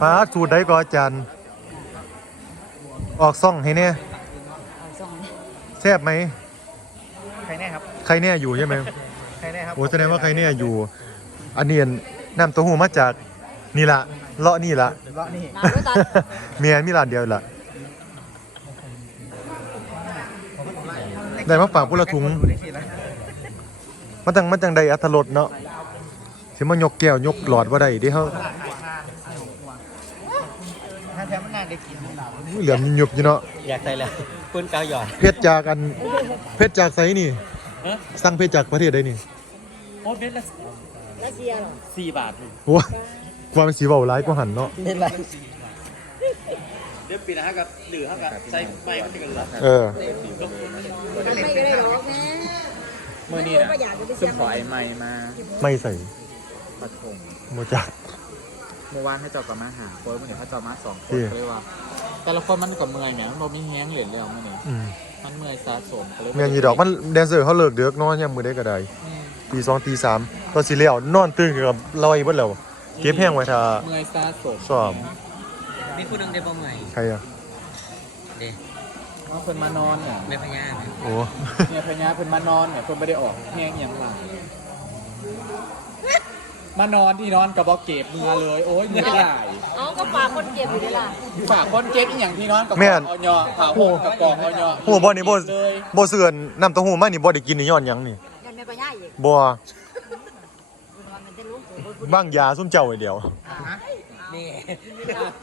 ฟ้าสูตรใดก็อาจารย์ ออกซ่องให้เนี่ยเอาสองนี่แซ่บไหม ใครแน่ครับ ใครเนี่ยอยู่ใช่ไหมใครแน่ครับโอ้แสดงว่าใครเนี่ยอยู่ อันเนียนน้ำเต้าหู้มาจากนี่ละเลาะนี่ละ เลาะนี่น้ำรถตัดเมียนมีร้านเดียวละได้มาฝากพวกเราถุงดูได้สินะมันจังมันจังใดอัธรสเนาะสิมายกแก้วยกหลอดว่าได้เดิเฮาถ้าแถมมันนานได้กิน เหลือมยุบอยู่เนาะอยากใส่เลยปืนเกาหยอดเพชรจากอันเพชรจากไสนี่ฮะสั่งเพชรจากประเทศใดนี่โอ้เม็ดละรัสเซียเหรอสี่บาทโอ้ว่ามันสีเว้าร้ายกว่าหันเนาะเม็ดละเดี๋ยวปีนะฮะกับหรือฮะกับใส่ไฟมันจะกันหรอเออทำไม่ก็ได้หรอกแม่เมื่อนี้นะก็อยากจะไปซุเสีปยขอไอ้ใหม่มาไม่ใส่ปะทงโมจัก เมื่อวานให้เจ้ากับมาหาโค้ดเมื่อนี้ให้เจ้ามาสองคนที่เลยว่า แต่ละคนมันกับเมื่อยแหมมันบ่มีแห้งเหรียญแล้วมื่อนี้อืมมันเมื่อยสะสมก็เลยแม่นอยู่ดอกมันแดนเซอร์เขาเลิกเดือกนอนยามมื้อใดก็ได้อืมตี2ตี3ตอนสิแล้วนอนตื่นขึ้นกับลอยเบิดแล้วเก็บแห้งไว้ถ้า เมื่อยสะสมสอบมีผู้หนึงได้บ่เมื่อยใครอะเด้ว่าเพิ่นมานอนเนี่ยแม่พญาน่ะโอ้ เนี่ยพญาเพิ่นมานอนเนี่ยเพิ่นไม่ได้ออกแห้งอย่างหลัง มานอนที่นอนกับบอกเก็บเมือเลย โอ้ยเมื่อยหลายเอาก็ฝากคนเก็บอยู่นี่ล่ะฝากคนเจ็บอีกอย่างที่นอนกับแม่นออยผ่าหัวกับกองออยหัวบ่นี่บ่เลยบ่เสื่อนน้ำเต้าหู้มานี่บ่ได้กินนี่ย้อนหยังนี่ยันแม่ปัญญาอีกบ่มันเป็นได้รู้ตัวบ้างยาซุ่มเจ้าไว้เดียวนี่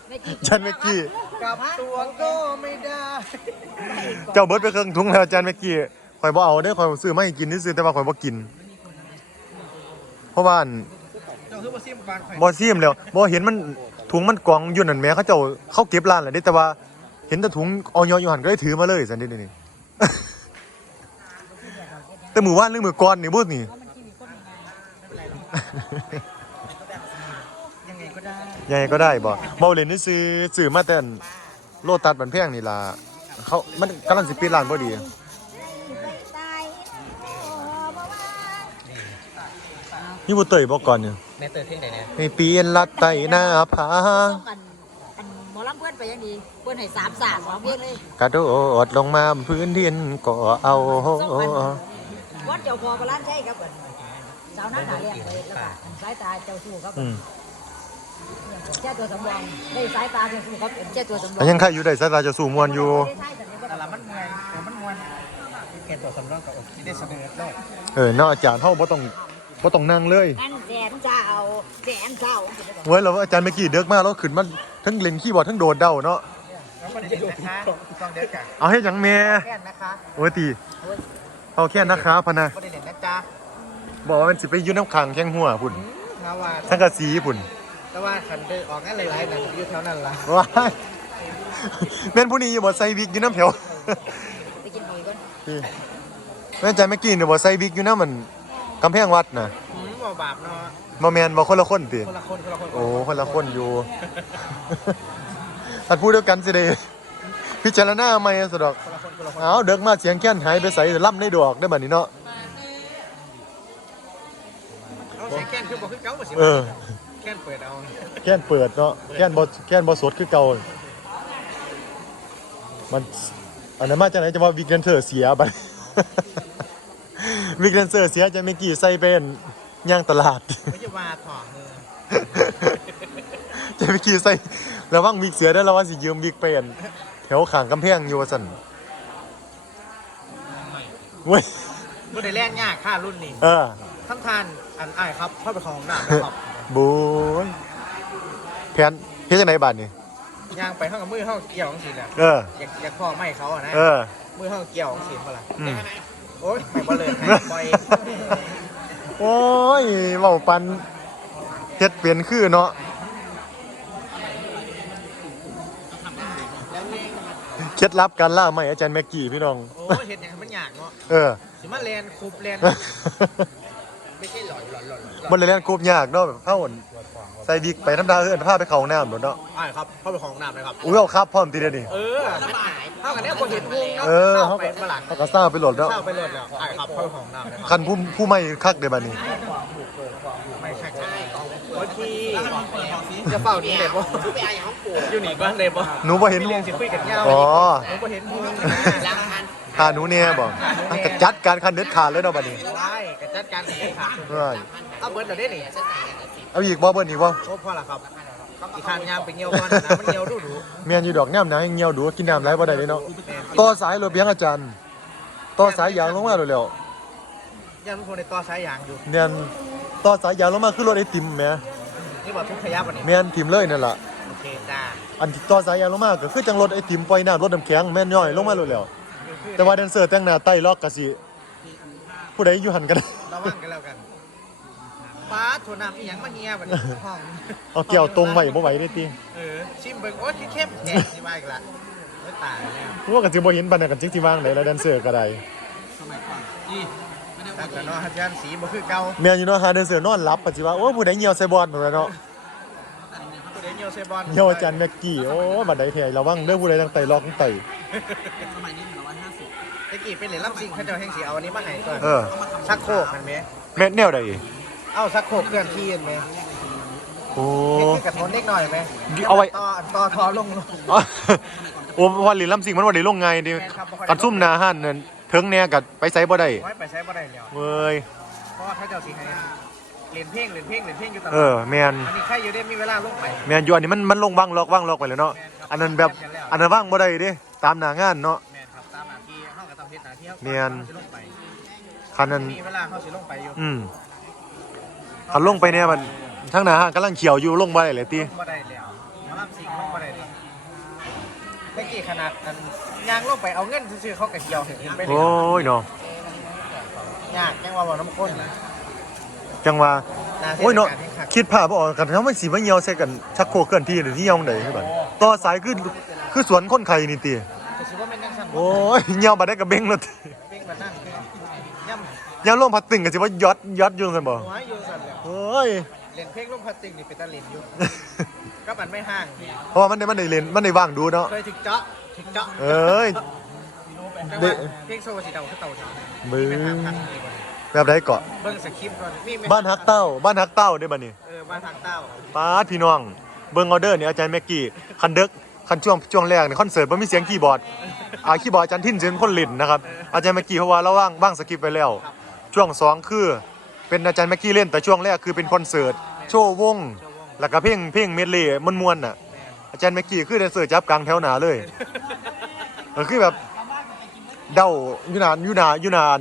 ไม่กินจันเมกกี้กลับตัวก็ไม่ได้ เจ้าเบิดไปเครื่องถุงแล้วจันเมกกี้ข่อยบ่เอาเด้อข่อยซื้อมาให้กินซื่อๆแต่ว่าข่อยบ่กิน เพราะว่าอัน เจ้าคือบ่ซิมฟังข่อยบ่ซิมแล้วบ่เห็นมันถุงมันกองอยู่นั่นแหมเขาเจ้าเขาเก็บร้านแล้วเด้แต่ว่าเห็นแต่ถุงออยอยู่หันก็เลยถือมาเลยซั่นเด้นี่ แต่มื้อวานหรือมื้อก่อนนี่บ่นี่ ยังไงก็ได้ยังไงก็ได้บ่เมาเล่นนี่ซื้อซื้อมาแต่อันโลตัสบันแพงนี่ล่ะเขามันกำลังสิปิดร้านพอดี นี่บ่เตยบ่ก่อนเนี่ย แม่เตอร์เท่งใดเนี่ยให้เปลี่ยนลัดไตหน้าผาต้องกันอันหมอลำเพื่อนไปยังดีเพื่อนให้สามสามสองเพียงเลยกระโดดลงมาบนพื้นดินก็เอาวัดเจ้าพอประล้านใช่ครับก่อนสาวหน้าหนาเรียงเลยแล้วก็สายตาเจ้าสู้ครับอืมแจ้ตัวสำรองได้สายตาเจ้าสู้ครับแจ้ตัวสำรอแต่งยังใครอยู่ได้สายตาจะสู้มวนอยู่ ได้ใช่แต่เนี่ยก็แต่ละมันมวยแต่มันมวยเกณฑ์ตัวสำรองกับอกที่ได้เสนอได้เออเนาะอาจารย์เฮาบ่ต้อง บ่ต้องนั่งเลยอันแสนเจ้าแสนเจ้าเว้ยเราอาจารย์เมื่อกี้เด็กมาแล้วขึ้นมาทั้งเล่นคีย์บอร์ดทั้งโดดเดาเนาะแล้วมันจะดูนะคะต้องเด็กกันเอาให้หยังแม่แค่นนะคะโอ้ยตีเอาแค่นะครับพะนะประเด็นนะจ๊ะบอกว่ามันสิไปอยู่น้ำขังแข้งหัวพุ่นนะว่าทั้งกะสีพุ่นแต่ว่าขันได้ออกงั้นหลายๆนั่นอยู่แถวนั้นล่ะว้ายแม่นผู้นี้อยู่บ่ใส่วิกอยู่น้ำแถวไปกินหอยก่อนนี่แม่นอาจารย์เมื่อกี้เนี่ยบ่ใส่วิกอยู่น้ำมัน กำแพงวัดน่ะหืมบ่บาปเนาะบ่แม่นบ่คนละคนติคนละคนคนละคนโอ้คนละคนอยู่ อันพูดเดียวกันสิเดพิจารณาใหม่สะดอกคนละคนคนละคนเอาเด็กมาเสียงแค้นหายไปใส่ล่ำในดอกได้บัดนี้เนาะเอาใช้แค่นคือบอกคือเก่าบ่สิเออแค่นเปิดเอาแค้นเปิดเนาะแค้นบ่แค้นบ่สดคือเก่า มันอันนั้นมาจากไหนจะว่าวิกเดนเซอร์เสียบัด วิกเดนเซอร์เสียจะไม่กี่ใส่เป็นย่างตลาด ไม่จะว่าถอดเลยจะไม่กี่ใส่ระวังวิกเสียได้แล้วว่าสิยืมวิกเป็นแถวข้างกำแพงอยู่ว่าซั่นเว้ยบ่ได้แล่นยากค่ารุ่นนี้เออทั้งทานอันอ้ายครับเข้าไปของน้ำนะครับบูยแผนเฮ็ดจังไดบาดนี่ย่างไปเข้ากับมือเข้าเกี่ยวของสิแหละเอออยากอยากพ่อไม่เขาอะนะเออมือเข้าเกี่ยวของสิเมื่อไหร่อืม โอ๊ยไม่บ่เลยให้ปล่อยโอ้ยเว้าปันเฮ็ดเปลี่ยนคือเนาะเคล็ดลับการล่าใหม่อาจารย์แม็กกี้พี่น้อง โอ้ยเห็นอย่างนั้นมันยากเนาะเออสิมาแลนคูบแลนไม่ใช่หลอนหลอนหลอนหลอนมันเลยเล่นกรุ๊ปยากเนาะแบบเฮาอั่น ใส่วิกไปน้ำดาเอิ้นพาไปเข้าห้องน้ำโดดเนาะอ้ายครับเข้าไปของน้ำเลยครับอุ้ยเอาครับพร้อมติเด้อนี่ เออเท่ากันเนี้ยคนเห็นพุงเนาะเออ เข้าเฮาไปก็เมื่อไหร่เฮาก็ซ่าไปโหลดแล้วเข้าไปเลยแล้วอ้ายครับเข้าไปของน้ำเลยครับคันผู้ผู้ไม่คักเด้อบัดนี้ ไม่ใช่ใช่โอ้ยที่จะเฝ้านี่เลยบ่อยู่นี่บ้างเลยบ่หนูบ่เห็นเรียงสิคุยกันยาวอ๋อหนูบ่เห็นมูหาหนูเนี่ยบอกอะก็จัดการคันเด็ดขาดเลยเนาะบัดนี้ใช่กับ จัดการสิค่ะเอ้ยเอาเบิร์ดเดี๋ยวได้นี่เอาอีกบ่เบิ่นอีกบ่โอ้พอละครับอีกข้างยางไปเงี้ยวก่อนนะมันเงี้ยวดูดูแม่นอยู่ดอกน้ำนะให้เหี่ยวดูกินน้ำหลายบ่ได้เลยเนาะต่อสายรถเบียงอาจารย์ต่อสายยางลงมาเร็วยันคนในต่อสายยางอยู่ๆแม่นต่อสายยางลงมาคือรถไอติมแหมนี่บอกทุกขยับวันนี้แม่นทิมเลยนั่นล่ะโอเคจ้าอันที่ต่อสายยางลงมาก็คือจังรถไอติมปล่อยน้ำรถน้ำแข็งแม่นย่อยลงมาเร็วๆแต่ว่าแดนเซอร์แต่งหน้าใต้ล็อกก็สิ ผู้ใดอยู่หันก็ได้ ระวังกันแล้วกันป้าถั่วน้ำอีหยังมาเงี้ยวันนี้ห้องเอาเกี่ยวตรงไว้บ่ไหวเด้ติเออชิมเบิ่งโอ้ยเข้มแข็งนี่มาอีกละไม่ตายแล้วว่าก็สิบ่เห็นปานนั้นกันจิกสิวางได้แล้วแดนเซอร์ก็ได้ตั้งแต่เนาะฮัทยันสีบ่คือเก่าแม่นอยู่เนาะหาแดนเซอร์นอนหลับปัจจุบันโอ้ยผู้ใดเหี่ยวใส่บอลพุ่นล่ะเนาะผู้ใดเงี้ยวเซบอลเหี่ยวอาจารย์แม็กกี้โอ้ยบัดใดแท้ระวังเด้อผู้ใดตั้งไตล็อกตั้งไตตะกี้เป็นเหรียญรับสิ่งเขาเจ้าแห่งสีเอาอันนี้มาให้ก่อนเออชักโครกเห็นไหมแม่นแนวใดเอ้าชักโครกเคลื่อนที่เห็นไหมโอ้เฮ็ดที่กระทนเล็กหน่อยไหมเอาไว้ ต่อต่อทอลงลง อ๋อโอ้ว่าลินลำสิงมันว่าได้ลงไงดิแม่นครับบ่ค่อยได้กันซุ่มหนาหันนั่นเถิงแน่กัไปไสบ่ได้ไว้ไปใช้บ่ได้แล้วเว้ยเพราะว่าเขาเจ้าสิให้เรียนเพลงเรียนเพลงเรียนเพลงอยู่ตลอดเออแม่นอันนี้ใครอยู่ได้มีเวลาลงไป แม่นอยู่อันนี้มันมันลงว่างล็อกว่างล็อกไปแล้วเนาะอันนั้นแบบอันนั้นว่างบ่ได้เด้ตามหน้างานเนาะ เฮ็ดหน้าที่เฮาแม่นสิลงไปคันนั้นมีเวลาเฮาสิลงไปอยู่อืมคันลงไปเนี่ยมันทั้งหน้าห้างกำลังเขียวอยู่ลงบ่ได้เลยติลงบ่ได้แล้วหมอลำสิงลงบ่ได้แล้วเมื่อกี้ขนาดอันยางลงไปเอาเงินซื่อๆเขาก็เหี่ยวเห็นไปเลยโอ้ยเนาะยากจังว่าบ่น้ำข้นจังว่าน่เสีโอ้ยเนาะดายที่คักคิดภาพบ่ออกกันเขาไม่สิมาเหี่ยวใส่กันชักโครกเคลื่อนที่หรือที่เหี่ยวไหนคือบัดต่อสายคือคือสวนคนไข่นี่ติ โอ้ยเหี่ยวบัดได้ก็เบ่งแล้วติเพ่งแบบนั้นคือย่ำยามลงพัดตึงก็สิว่ายัดยัดอยู่ซั่นบ่หัวอยู่สั่นแล้วโอ้ย เล่นเพลงลงพลาสติกนี่เป็นตะเล่นอยู่ก็มันไม่ห่าง เพราะว่ามันได้มันได้เล่นมันได้ว่างดูเนาะเคยถึกเจาะถึกเจาะเอ้ย แต่เด้ว่าเพลงโซ่สีเตาคือเตาเนาะมือไม่ห่างกันเลยว่ะแบบใดเกาะเบิ่งสคริปต์ก่อนนี่ไม่บ้านฮักเต้า บ้านฮักเต้าได้บัดนี้เออบ้านทางเต้า ป้าดพี่น้อง เบิ่งออเดอร์นี่อาจารย์แม็กกี้คันเด็ก คันช่วงช่วงแรกนี่คอนเสิร์ตบ่มีเสียงคีย์บอร์ดอ่าคีย์บอร์ดอาจารย์ทินเสียงคนเล่นนะครับอาจารย์แม็กกี้เพราะว่าเราว่างว่างสคริปต์ไปแล้ว ช่วงสองคือเป็นอาจารย์แม็กกี้เล่นแต่ช่วงแรกคือเป็นคอนเสิร์ตโชว์วง แล้วก็เพลงเพลงเมดเลย์มวนๆน่ะอาจารย์แม็กกี้คือแดนเซอร์จับกลางแถวหนาเลยเออคือแบบเดาอยู่นานอยู่นาอยู่นาน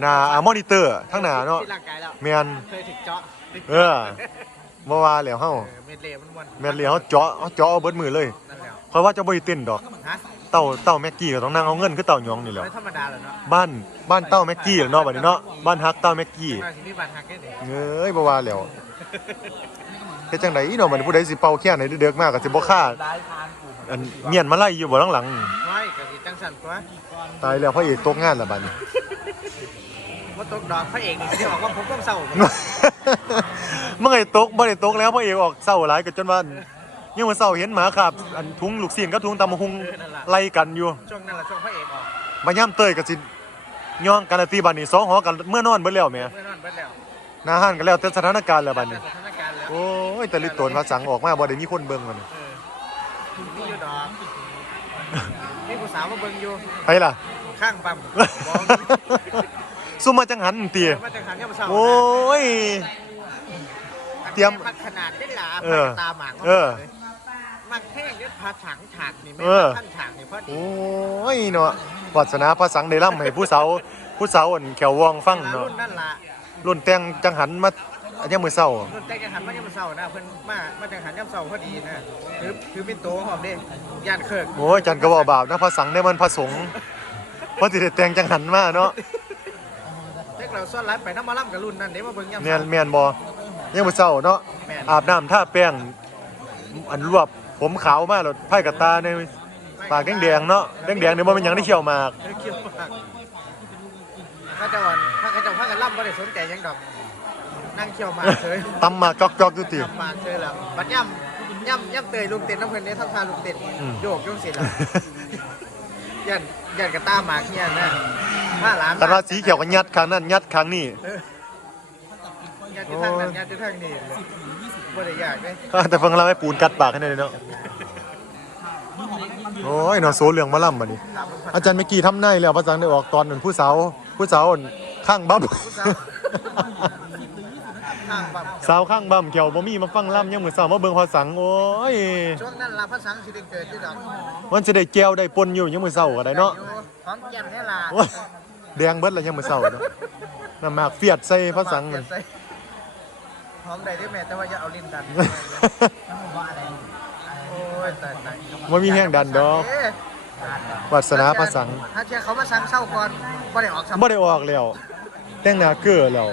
หนาอ่ามอนิเตอร์ทั้งหนาเนาะที่ร่างกายแล้วแม่นเคยถึกเจาะ เออ บ่ว่าแล้วเฮาเออเมดเล่มันม่วนแม่นแล้วเฮาเจาะเฮาเจาะเอาเบิดมือเลยนั่นแล้วเพราะว่าจะบ่ได้เต้นดอก ฮะเต้าเต้าแม็กกี้ก็ต้องนั่งเอาเงินคือเต้าหยองนี่แหละไม่ธรรมดาแล้วเนาะบ้านบ้านเต้าแม็กกี้เนาะบัดนี้เนาะบ้านฮักเต้าแม็กกี้มาสิมีบ้านฮักได้เด้เอ้ยบ่ว่าแล้วเฮ็ดจังไดเนาะบัดนี้ผู้ใดสิเป่าแค่ไหนเด็กๆมากก็สิบ่ค่าได้ทานกูอันเมียนมาไล่อยู่บ่หลังน้อยก็สิจังสั่นตัวๆตายแล้วพระเอกตกงานแล้วบัดนี้ ว่าตกดอกพระเอกนี่สิบอกว่าผมต้องเศร้าเมื่อไงตกบ่ได้ตกแล้วพระเอกออกเศร้าหลายก็จนว่ายังว่าเศร้าเห็นหมาขับอันทุงลูกเสียนกับทุงตำบักหุงไล่กันอยู่ช่วงนั้นแหละช่วงพระเอกออกมาย่ำเตยก็สิย่องกันละตีบัดนี้สองหอกันเมื่อนอนเบิดแล้วแหม่เมื่อนอนเบิดแล้วหน้าห้านกันแล้วแต่สถานการณ์แล้วบัดนี้สถานการณ์แล้วโอ้ยแต่ลิตรนภาษาออกมาบ่ได้มีคนเบิ่งมันเออมีอยู่ดอกมีผู้สาวมาเบิ่งอยู่ไผล่ะข้างปั๊ม ซุมมาจังหันตีมาจากหันเนี่ยมาเศร้าโอ้ย เตรียมพัดขนาดได้หลาเออพัดตาหมากเออมันแห้งเนี่ยพัดถังถากนี่ไม่เออท่านถากนี่พอดีโอ้ยเนาะวาสนาพระสังได้ร่ำให้ผู้สาวผู้สาวอันแขววองฟังเนาะรุ่นนั่นล่ะรุ่นแต่งจังหันมาอันยังมือเศร้ารุ่นแต่งจังหันมาเนี่ยมาเศร้านะเพิ่นมามาจังหันย่ำเศร้าพอดีนะถือถือเป็นโตหอมเด้ย่านเคิร์กโอ้ยจันก็บ่บาปนะพระสังได้มันพระสงฆ์เพราะสิได้แต่งจังหันมาเนาะ เด็กเราซ่อนไลฟ์ไปน้ำมาล่ำกับรุ่นนั่นเด้มาเบิ่งย่ำแม่นแม่นบ่ยังมือเศร้าเนาะแม่นอาบน้ำท่าแป้งอันรวบผมขาวมากเลยไผ่กับตาในปากแดงๆเนาะแดงๆเนี่ยมันเป็นหยังได้เขียวหมากเออเกี่ยวมากข้าเจ้าวันข้าเจ้าพากันล่ำบ่ได้สนใจหยังดอกนั่งเขี่ยวหมากเฉยตำหมากจอกๆอยู่ติ ทำหมากเฉยแล้วบัดย่ำย่ำย่ำเตยลุงเต้นน้ำเพิ่นเนี่ยทำทาลุงเต้นอืม โยกโยงเสร็จแล้ว ยันยันกระต้าหมากเฮียนะมาหลานแต่ว่าสีเขียวก็ยัดครั้งนั้นยัดครั้งนี้เออยันที่ทางนั้นยันที่ทางนี้บ่ได้ยากเด้ข้าแต่ฟังเราให้ปูนกัดปากให้หน่อยเนาะโอ้ยเนาะโซเรื่องมาล่ำมาดิตามมันอาจารย์เมื่อกี้ทำในแล้วภาษาได้ออกตอนนั้นผู้สาวผู้สาวอั่นข้างบั้มข้างปั๊บ สาวข้างบั้มเกี่ยวบ่มีมาฟังล่ำยังมือสาวมาเบิ่งภาษาโอ้ยช่วงนั้นล่ะภาษาสิได้เกิดที่ดอกมันจะได้แก้วได้ปนอยู่ยังมือเศร้าก็ได้เนาะพร้อมแก่นนี่ล่ะโอ้ยแดงเบิดแล้วยังมือเศร้าเนาะน้ำหมากเฟียดใส่ภาษามันพร้อมได้ด้วยแม่แต่ว่าอย่าเอาลิ้นดันโอ้ยตายตายมันมีแห้งดันดอกเอ๊ะวาสนาภาษาถ้าเชื่อเขามาสั่งเศร้าก่อนบ่ได้ออกสำบ่ได้ออกแล้วแต่งหน้าเก้อแล้ว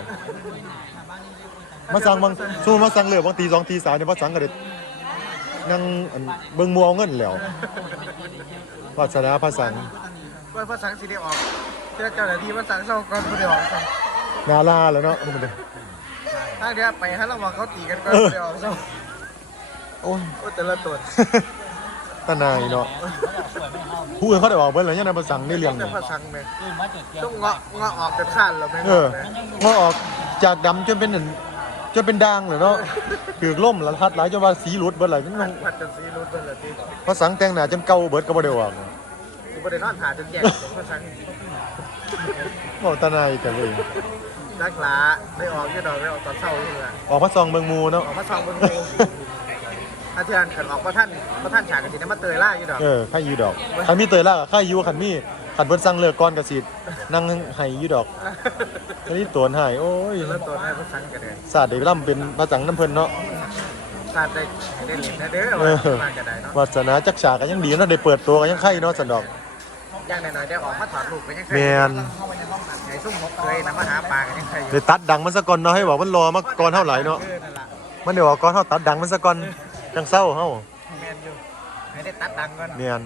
มาสั่งบางสู้มาสั่งเลิกบางตีสองตีสามเนี่ยภาษาก็ได้นั่งอันเบิ่งมัวเอาเงินแล้ววาสนาภาษาว่าภาษาสิได้ออกเชื่อเจ้าหน้าที่มาสั่งเศร้าก่อนบ่ได้ออกซ้นาลาแล้วเนาะมันเด้อำถ้าเดี๋ยวไปให้ระวังเขาตีกันก่อนบ่ได้ออกซ้ำโอ้ยโอ้แต่ละตัวตาหนายเนาะผู้อื่นเขาได้ออกเบิ่แล้วยังนำภาษาในเรื่องแต่นี่ภาษาแม่ต้องเงาะเงาะออกจนข้านแล้วแม่งเออว่าออกจากดำจนเป็นอัน จนเป็นด่างเลยเนาะถือล่มแล้วพัดหลายจนว่าสีหลุดเบิดหลายมันต้องผัดจนสีรุดเบิ่ละทีภาษาแต่งหน้าจนเก่าเบิดก็บ่ได้ออกกูบ่ได้นอนหาจนแก่ภาษาเว้าตาหนายกันเลยนักหลาได้ออกอยู่ดอกได้ออกตอนเช้าเลยออกมาส่องเบิ่งมูเนาะออกมาส่องเบิ่งดูถ้าเทือนขันออกพระท่านพระท่านฉากกันสิได้มาเตยล่าอยู่ดอก เออใครอยู่ดอกคันมีเตยล่าก็ใครอยู่คันมี คันเพิ่นสั่งเลิกก่อนก็สินั่งให้อยู่ดอกอันนี้ตวนให้โอ้ยแล้วตัวให้พระสังกันเลยศาสตร์เด็กล่ำเป็นภาษาน้ำเพิ่นเนาะชาติได้ได้เหรียญนะเด้อเออมากันได้เนาะวาสนาจักฉากก็ยังดีเนาะได้เปิดตัวก็ยังไข่เนาะสันดอกย่างหน่อยๆได้ออกมาถอดลูกไปยังไงแม่นไอ้ซุ่มหกเคยนะมาหาปลากันยังไงอยู่ได้ตัดดังมันซะก่อนเนาะให้บอกมันรอมาก่อนเท่าไหร่เนาะออนั่นล่ะมันเดี๋ยวออกก่อนเฮาตัดดังมันซะก่อนจังเศร้าเฮาแมนอยู่ให้ได้ตัดดังก่อนเนียน